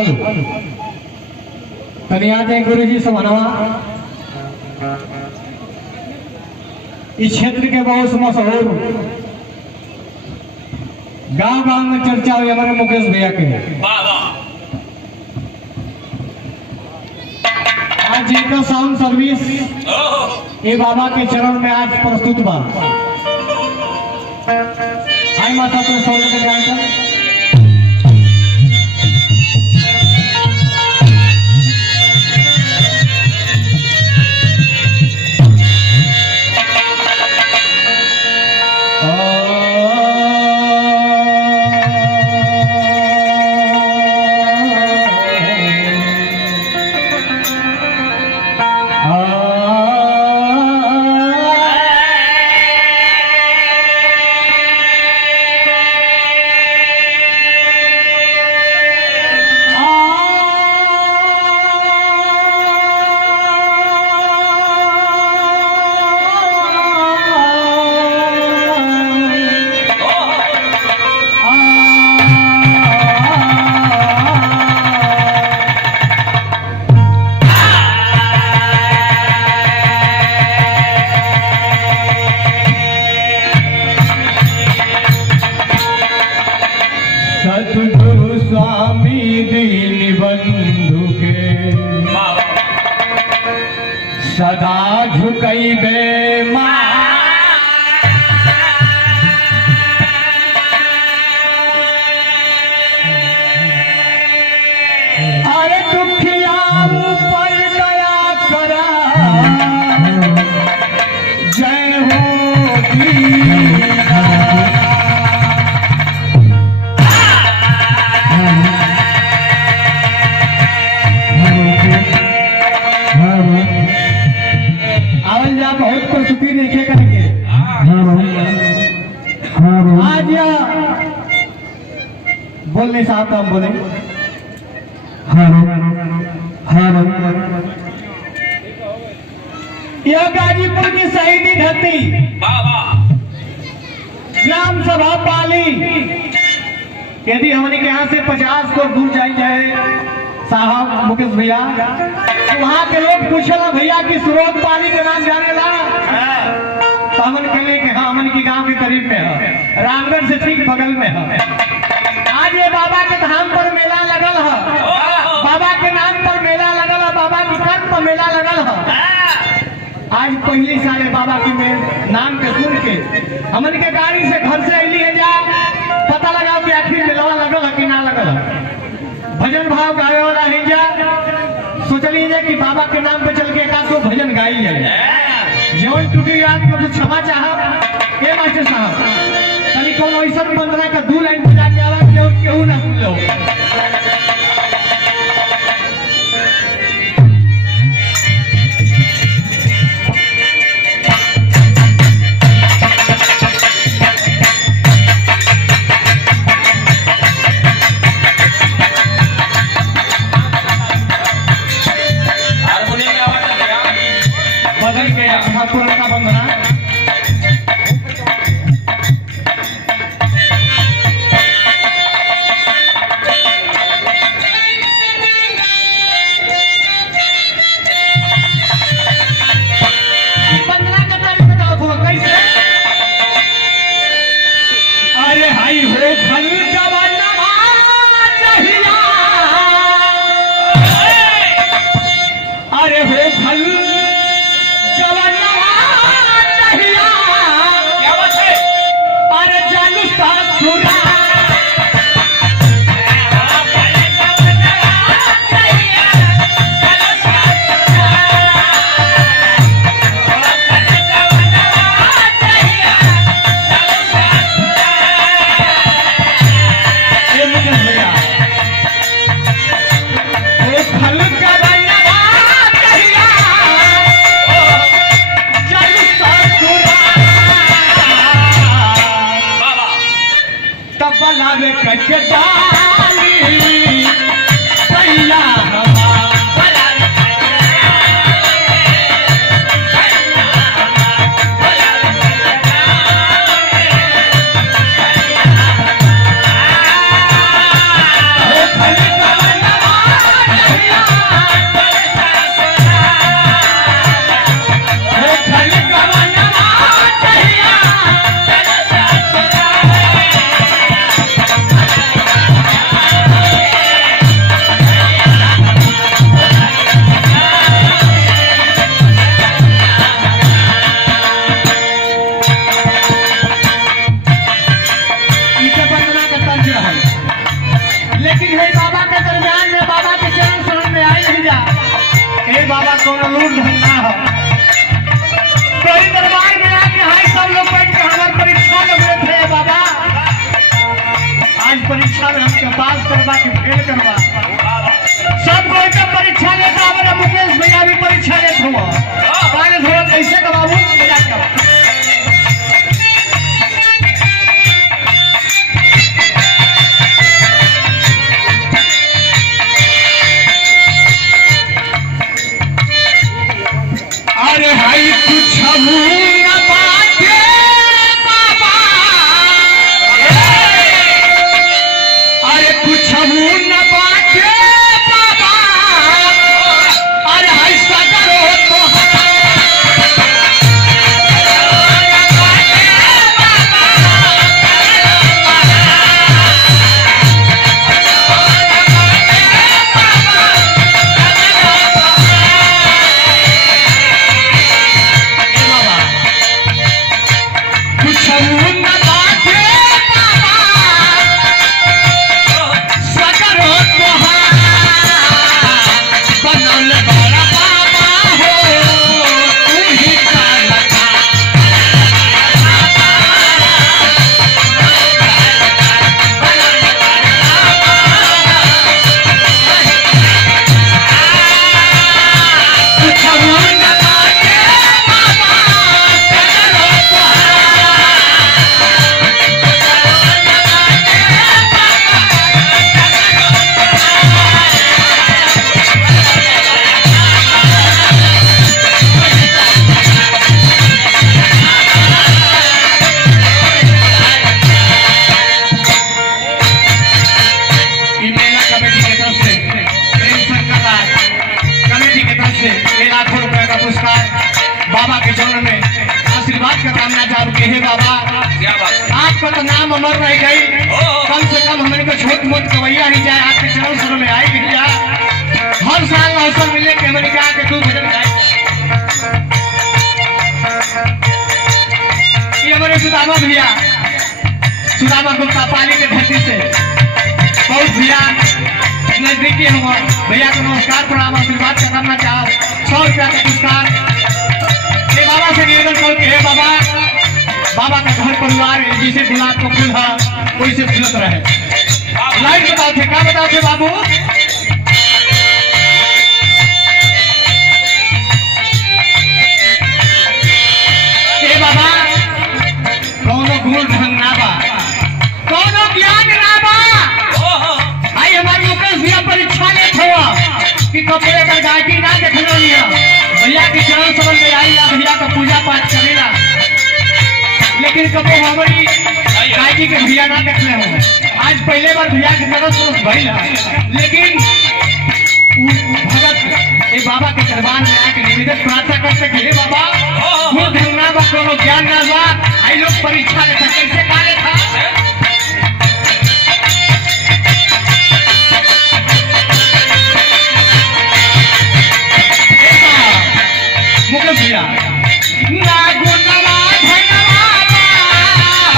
हेलो तनिया जाए गुरु जी से मनवा इस क्षेत्र के बहुत मशहूर गांव गांव में चर्चा हुई हमारे मुकेश भैया के आज जिनका साउंड सर्विस ये बाबा के चरण में आज प्रस्तुत बा आई माता तो सोने के गायक सतगुरु स्वामी दीन बंधु के सदा झुकैबे अरे दुखिया ऊपर दया करा जय हो दीन बहुत प्रस्तुति देखे करेंगे आज या बोलने साहब हम बोले यह गाजीपुर की शहीदी धरती ग्राम सभा पाली यदि हमने के यहाँ से 50 को दूर जाई जाए साहब मुकेश भैया वहाँ के लोग पूछला भैया कि स्रोत पाली के नाम जाने ला तो हमन के लिए कि हाँ हमन की गांव के करीब में है रामगढ़ से ठीक बगल में है। आज ये बाबा के धाम पर मेला लगल है, बाबा के नाम पर मेला लगल है, बाबा की कान पर मेला लगल है। आज पहली साल बाबा की नाम के सुन के हमन के गाड़ी से घर से अली है जा पता लगाओ कि आखिर मेलवा लगल है कि ना लगल है। भजन भाव गावे वाला है जा सोचली है कि बाबा के नाम पे चल के एक आध भजन गाई है जीवन टूटी याद को क्षमा चाहब ये मास्टर साहब तनी कोनो ऐसा बंदना का 2 लाइन बजा के आवा केहू ना सुन लो। पुराना बंधना बंधना का तारीख बताओ तो कैसे अरे हाई हो फल गवाना चाहिए अरे हो फल कोनो लूट धंधा हो। कोई दरबार में आके हाय सब लोग बैठ के हमार परीक्षा लगे थे बाबा। आज परीक्षा में हमके पास करवा के फेल करवा। सब कोई का परीक्षा लेता हमारा मुकेश भैया भी परीक्षा लेत हुआ। काले थोड़ा कैसे कमाबू बजा के। अरे भाई कुछ न बाटे बाबा, अरे कुछ न बाटे बाबा, अरे हाय सगरो तो बाबा के चरण में आशीर्वाद का कामना चाहूँ कि हे बाबा आपका तो नाम अमर रह गई। कम से कम हमने को छोट मोट कवैया ही जाए आपके चरण सर में आई नहीं जाए। हर साल अवसर मिले कि हमने कहा कि तू भजन गाए। ये हमारे सुदामा भैया, सुदामा गुप्ता पाली के धरती से बहुत भैया नजदीकी हम भैया को नमस्कार प्रणाम आशीर्वाद का करना चाह 100 रुपया का पुरस्कार बाबा से निवेदन करो कि हे बाबा, बाबा का घर परिवार जिसे गुलाब का फूल है वैसे फूलत रहे। लाइन बताओ थे, क्या बताओ थे बाबू? हे बाबा, कौनो गुण ढंग ना बा, कौनो ज्ञान ना बा। आई हमारी मुकेश भैया परीक्षा लेत हुआ कि कब लेकर गायकी ना देखना लिया। भैया के चरण समझ में आई भैया का पूजा पाठ करेला, लेकिन कबो हमारी गायकी के भैया ना देखले हो। आज पहले बार भैया के तरफ भइल है, लेकिन भगत ये बाबा के दरबार में आके निवेदन प्रार्थना करते कि हे बाबा, गुण ढंगना बा, कोनो ज्ञान ना बा। आई लोग परीक्षा लेता कैसे काले था। मुकेश भैया ना गुणवा धनवा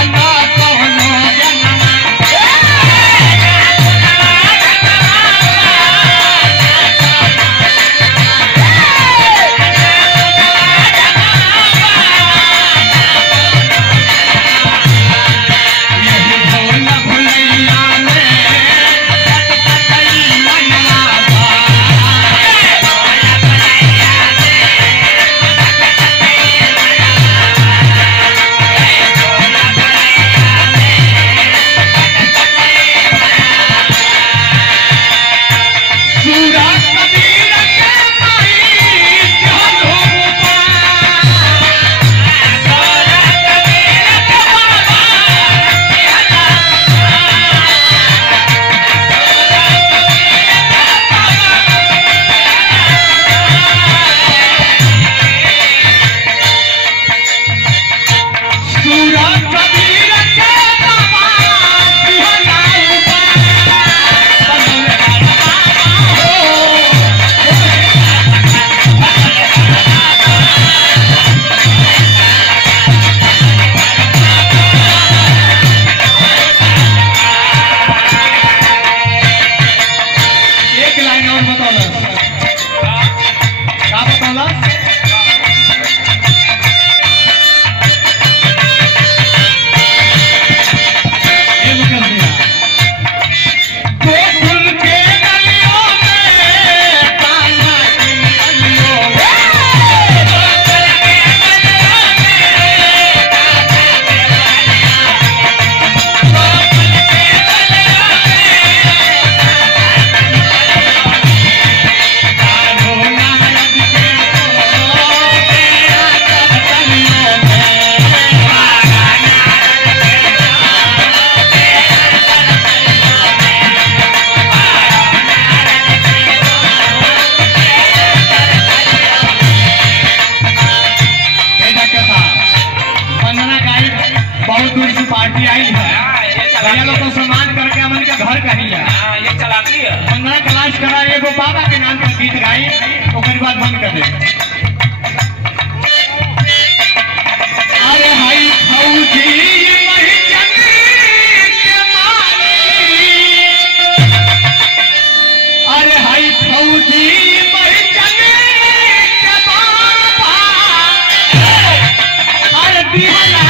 ना कौनो जनवा, एगो बाबा के नाम पर गीत गाई ओकर बाद बंद कर दे। अरे हाय फौजी वही जंग के मारी, अरे हाय फौजी वही जंग के बाबा, अरे बिहला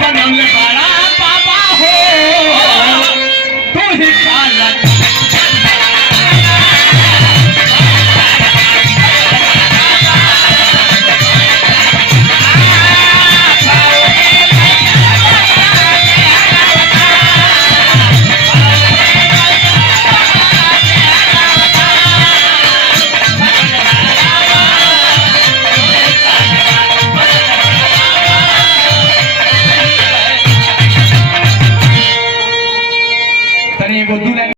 बनौले बड़ा बाबा हो तू ही काला। तनी एगो दू लाइन